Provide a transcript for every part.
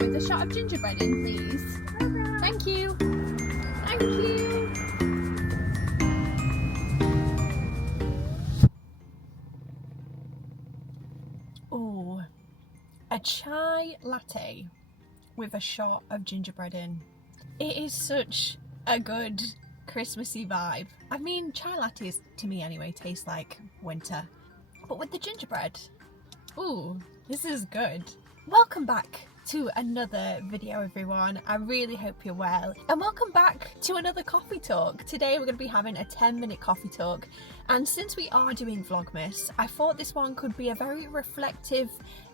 with a shot of gingerbread in, please? Thank you. Thank you. Oh, a chai latte with a shot of gingerbread in. It is such a good Christmassy vibe. I mean, chai lattes to me anyway taste like winter, but with the gingerbread, ooh, this is good. Welcome back to another video, everyone. I really hope you're well, and welcome back to another coffee talk. Today we're going to be having a 10-minute coffee talk, and since we are doing Vlogmas, I thought this one could be a very reflective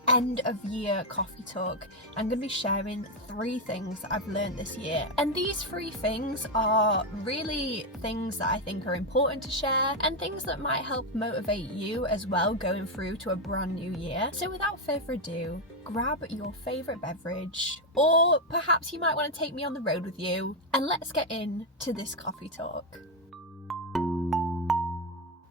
end of year coffee talk. I'm going to be sharing 3 things that I've learned this year, and these 3 things are really things that I think are important to share and things that might help motivate you as well going through to a brand new year. So without further ado, grab your favourite beverage, or perhaps you might want to take me on the road with you, and let's get into this coffee talk.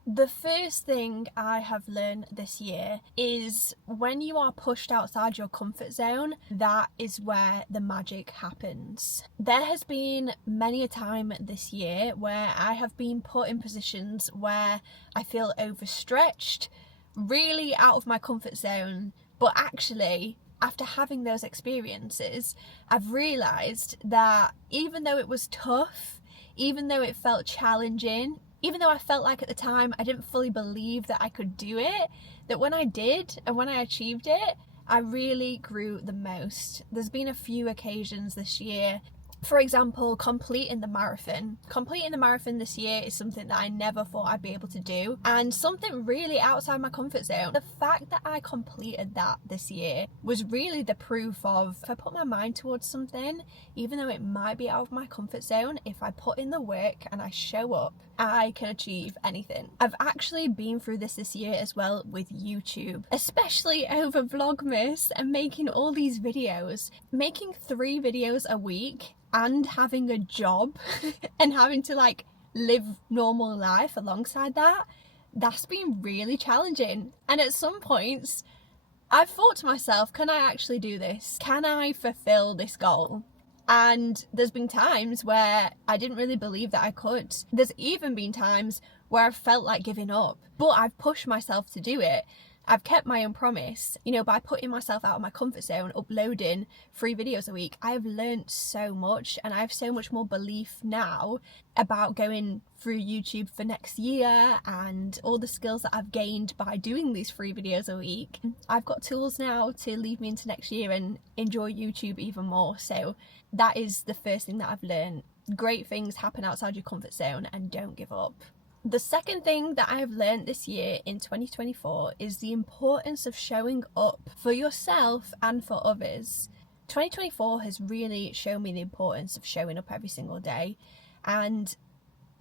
The first thing I have learned this year is when you are pushed outside your comfort zone, that is where the magic happens. There has been many a time this year where I have been put in positions where I feel overstretched, really out of my comfort zone, but actually after having those experiences, I've realised that even though it was tough, even though it felt challenging, even though I felt like at the time I didn't fully believe that I could do it, that when I did and when I achieved it, I really grew the most. There's been a few occasions this year. For example, completing the marathon. Completing the marathon this year is something that I never thought I'd be able to do, and something really outside my comfort zone. The fact that I completed that this year was really the proof of, if I put my mind towards something, even though it might be out of my comfort zone, if I put in the work and I show up, I can achieve anything. I've actually been through this year as well with YouTube, especially over Vlogmas and making all these videos. Making 3 videos a week and having a job and having to like live normal life alongside that, that's been really challenging. And at some points I've thought to myself, can I actually do this? Can I fulfill this goal? And there's been times where I didn't really believe that I could. There's even been times where I've felt like giving up, but I've pushed myself to do it. I've kept my own promise, you know, by putting myself out of my comfort zone, uploading 3 videos a week. I have learned so much, and I have so much more belief now about going through YouTube for next year and all the skills that I've gained by doing these 3 videos a week. I've got tools now to lead me into next year and enjoy YouTube even more. So that is the first thing that I've learned. Great things happen outside your comfort zone, and don't give up. The second thing that I have learned this year in 2024 is the importance of showing up for yourself and for others. 2024 has really shown me the importance of showing up every single day, and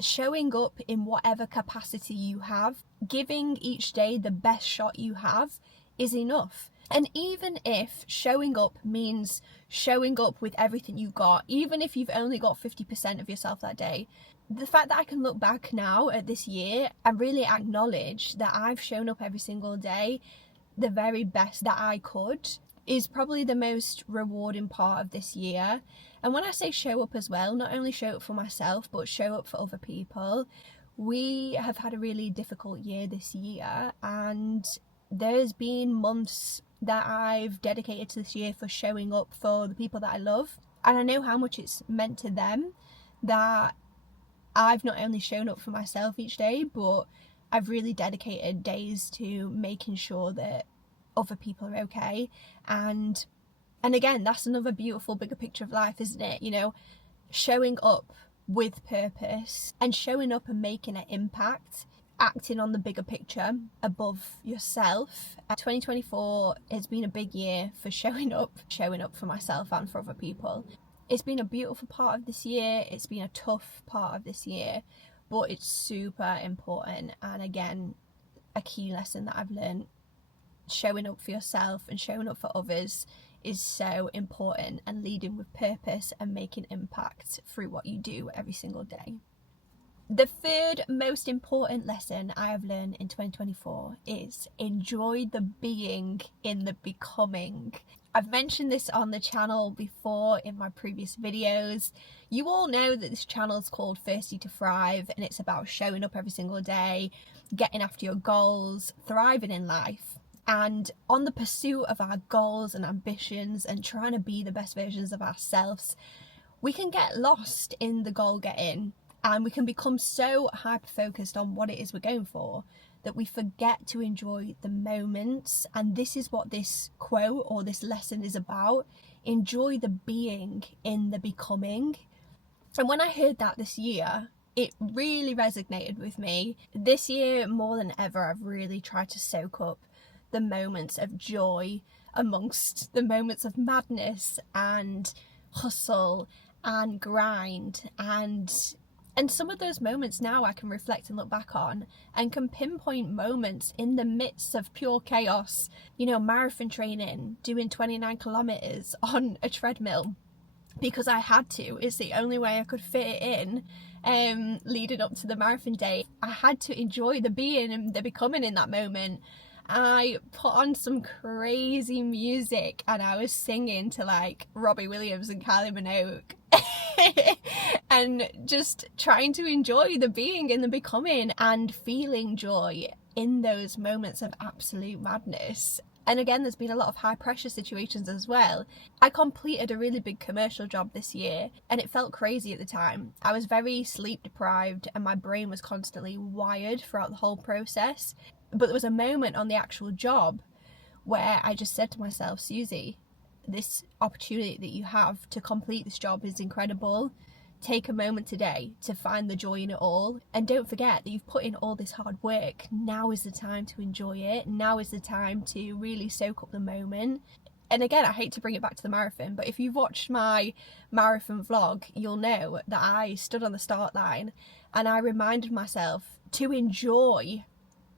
showing up in whatever capacity you have, giving each day the best shot you have is enough. And even if showing up means showing up with everything you've got, even if you've only got 50% of yourself that day, the fact that I can look back now at this year and really acknowledge that I've shown up every single day the very best that I could is probably the most rewarding part of this year. And when I say show up as well, not only show up for myself, but show up for other people. We have had a really difficult year this year, and there's been months that I've dedicated to this year for showing up for the people that I love. And I know how much it's meant to them that I've not only shown up for myself each day, but I've really dedicated days to making sure that other people are okay. And again, that's another beautiful bigger picture of life, isn't it? You know, showing up with purpose and showing up and making an impact, acting on the bigger picture above yourself. 2024 has been a big year for showing up for myself and for other people. It's been a beautiful part of this year, it's been a tough part of this year, but it's super important. And again, a key lesson that I've learned, showing up for yourself and showing up for others is so important, and leading with purpose and making impact through what you do every single day. The third most important lesson I have learned in 2024 is enjoy the being in the becoming. I've mentioned this on the channel before in my previous videos. You all know that this channel is called Thirsty to Thrive, and it's about showing up every single day, getting after your goals, thriving in life. And on the pursuit of our goals and ambitions and trying to be the best versions of ourselves, we can get lost in the goal getting, and we can become so hyper focused on what it is we're going for that we forget to enjoy the moments. And this is what this quote or this lesson is about. Enjoy the being in the becoming. And when I heard that this year, it really resonated with me. This year, more than ever, I've really tried to soak up the moments of joy amongst the moments of madness and hustle and grind, and some of those moments now I can reflect and look back on and can pinpoint moments in the midst of pure chaos. You know, marathon training, doing 29 kilometers on a treadmill because I had to. It's the only way I could fit it in, leading up to the marathon day. I had to enjoy the being and the becoming in that moment. I put on some crazy music and I was singing to like Robbie Williams and Kylie Minogue and just trying to enjoy the being and the becoming and feeling joy in those moments of absolute madness. And again, there's been a lot of high pressure situations as well. I completed a really big commercial job this year and it felt crazy at the time. I was very sleep deprived and my brain was constantly wired throughout the whole process. But there was a moment on the actual job where I just said to myself, Susie, this opportunity that you have to complete this job is incredible. Take a moment today to find the joy in it all. And don't forget that you've put in all this hard work. Now is the time to enjoy it. Now is the time to really soak up the moment. And again, I hate to bring it back to the marathon, but if you've watched my marathon vlog, you'll know that I stood on the start line and I reminded myself to enjoy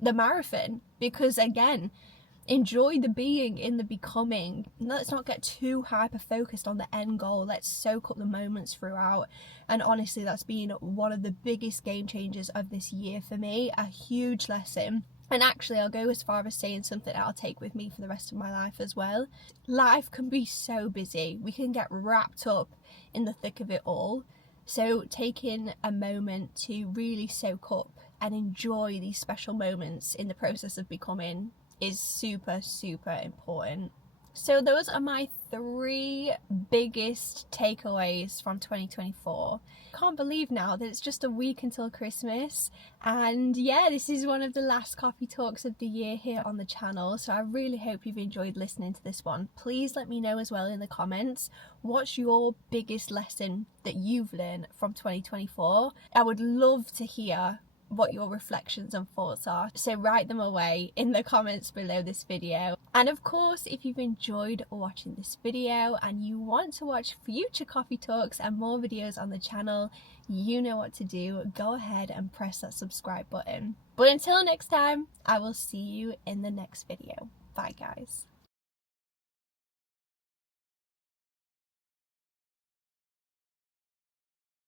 the marathon, because again, enjoy the being in the becoming. Let's not get too hyper focused on the end goal. Let's soak up the moments throughout. And honestly, that's been one of the biggest game changers of this year for me, a huge lesson. And actually, I'll go as far as saying something that I'll take with me for the rest of my life as well. Life can be so busy. We can get wrapped up in the thick of it all. So taking a moment to really soak up and enjoy these special moments in the process of becoming is super, super important. So those are my 3 biggest takeaways from 2024. Can't believe now that it's just a week until Christmas, and yeah, this is one of the last coffee talks of the year here on the channel, so I really hope you've enjoyed listening to this one. Please let me know as well in the comments, what's your biggest lesson that you've learned from 2024? I would love to hear what your reflections and thoughts are, so write them away in the comments below this video. And of course, if you've enjoyed watching this video and you want to watch future coffee talks and more videos on the channel, you know what to do. Go ahead and press that subscribe button. But until next time, I will see you in the next video. Bye guys.